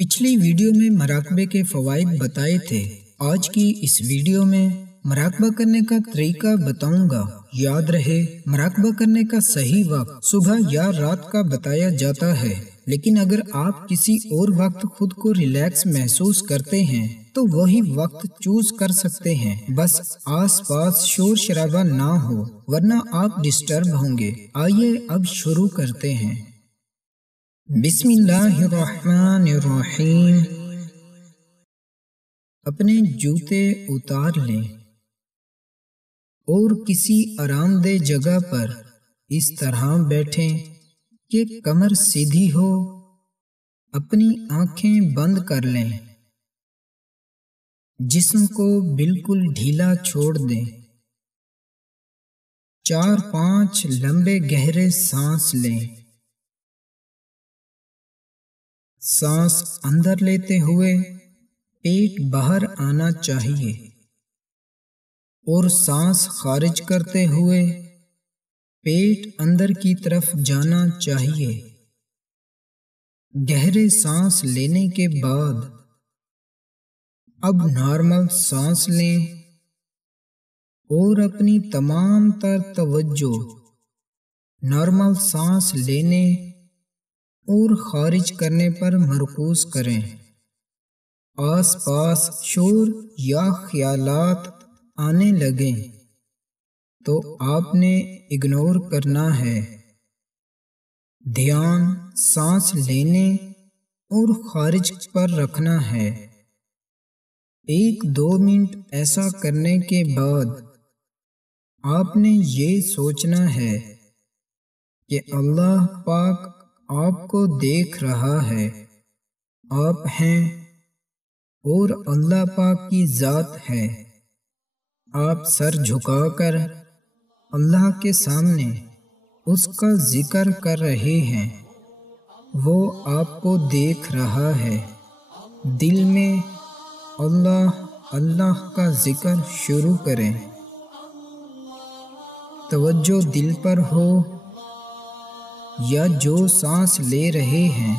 पिछली वीडियो में मराकबे के फ़वाइद बताए थे। आज की इस वीडियो में मराकबा करने का तरीका बताऊंगा। याद रहे, मराकबा करने का सही वक्त सुबह या रात का बताया जाता है, लेकिन अगर आप किसी और वक्त खुद को रिलैक्स महसूस करते हैं तो वही वक्त चूज कर सकते हैं। बस आसपास शोर शराबा ना हो, वरना आप डिस्टर्ब होंगे। आइए अब शुरू करते हैं। बिस्मिल्लाहिर्रहमानिर्रहीम। अपने जूते उतार लें और किसी आरामदेह जगह पर इस तरह बैठें कि कमर सीधी हो। अपनी आंखें बंद कर लें। जिस्म को बिल्कुल ढीला छोड़ दें। 4-5 लंबे गहरे सांस लें। सांस अंदर लेते हुए पेट बाहर आना चाहिए और सांस खारिज करते हुए पेट अंदर की तरफ जाना चाहिए। गहरे सांस लेने के बाद अब नॉर्मल सांस लें और अपनी तमाम तर तवज्जो नॉर्मल सांस लेने और खारिज करने पर मरकूज करें। आसपास शोर या ख्यालात आने लगें तो आपने इग्नोर करना है। ध्यान सांस लेने और खारिज पर रखना है। 1-2 मिनट ऐसा करने के बाद आपने ये सोचना है कि अल्लाह पाक आपको देख रहा है। आप हैं और अल्लाह पाक की ज़ात है। आप सर झुकाकर अल्लाह के सामने उसका जिक्र कर रहे हैं। वो आपको देख रहा है। दिल में अल्लाह अल्लाह का जिक्र शुरू करें। तवज्जो दिल पर हो या जो सांस ले रहे हैं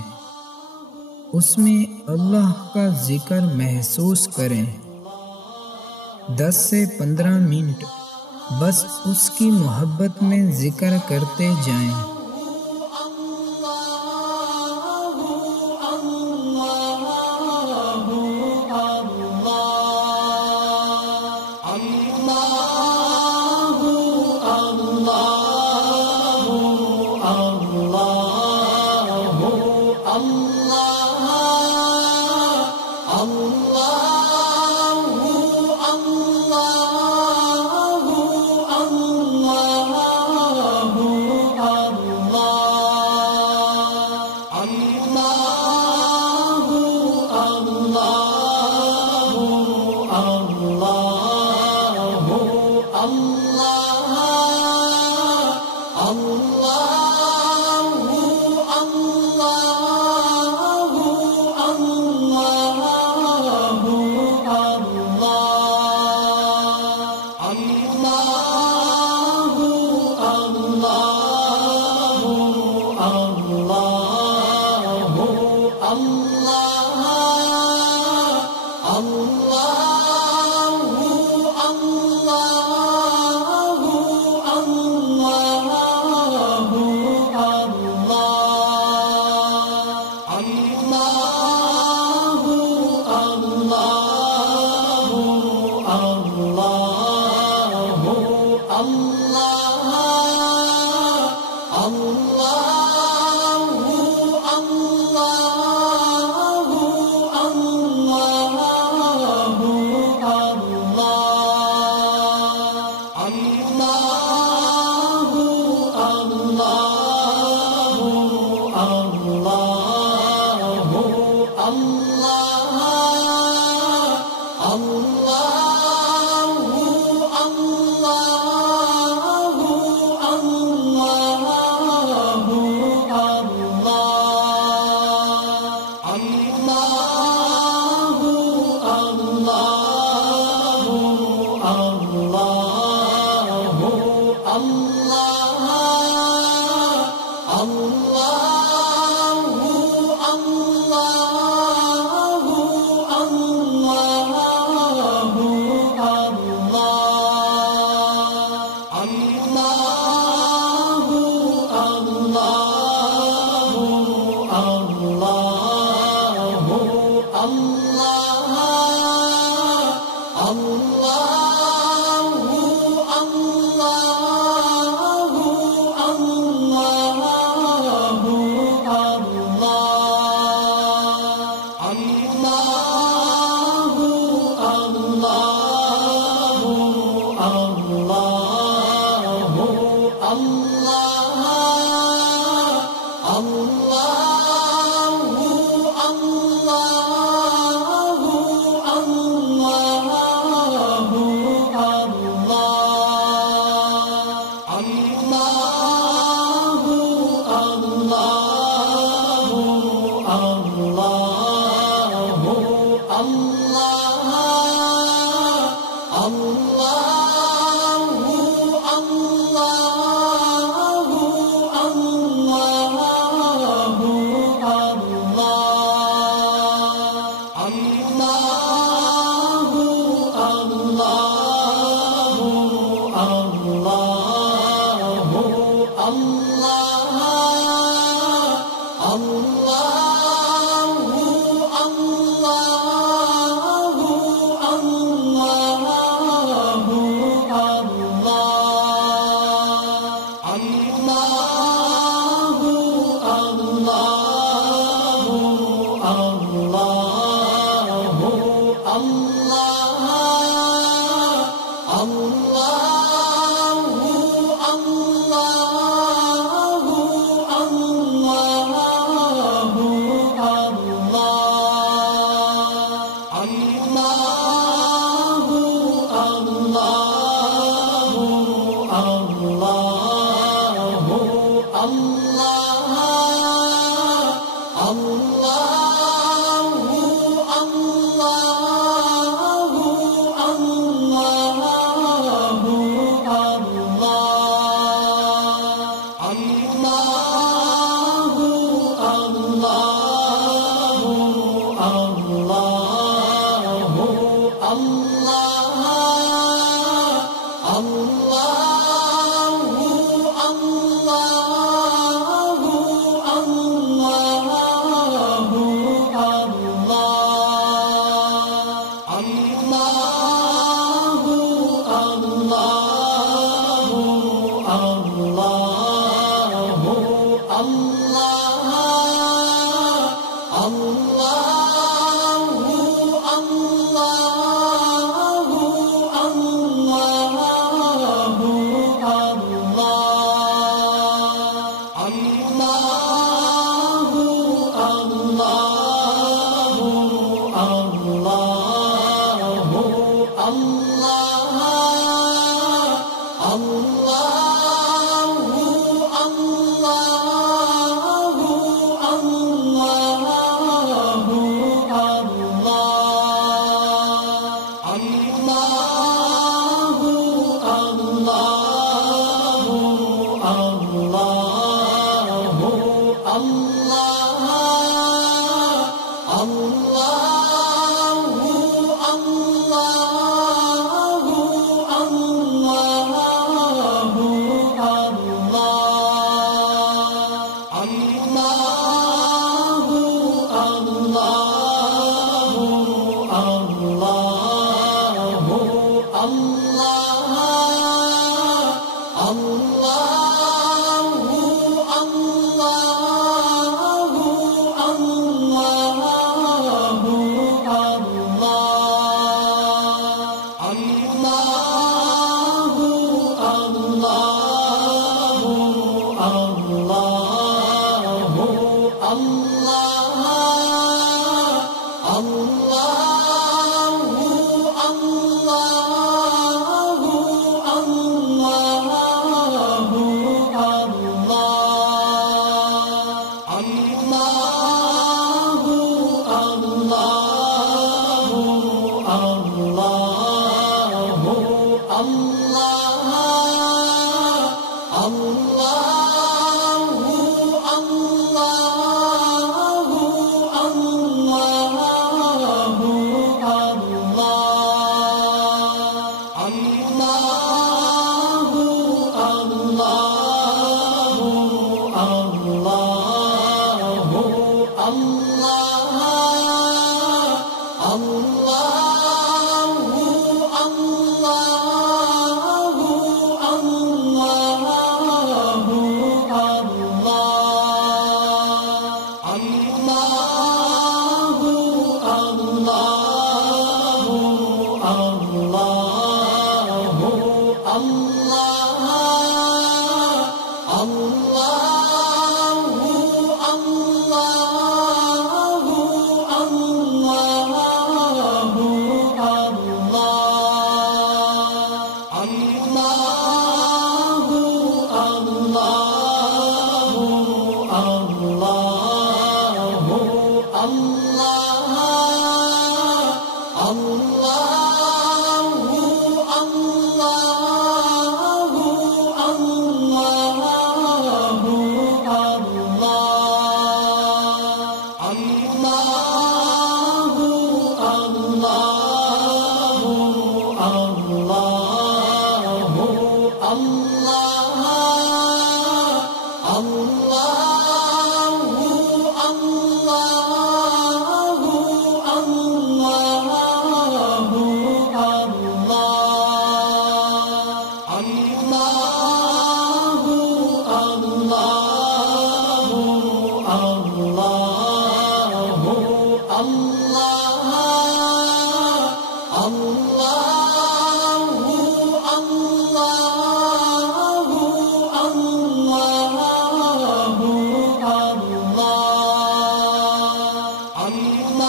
उसमें अल्लाह का जिक्र महसूस करें। 10 से 15 मिनट बस उसकी मोहब्बत में जिक्र करते जाएं। अल्लाहु अल्लाह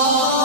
Allah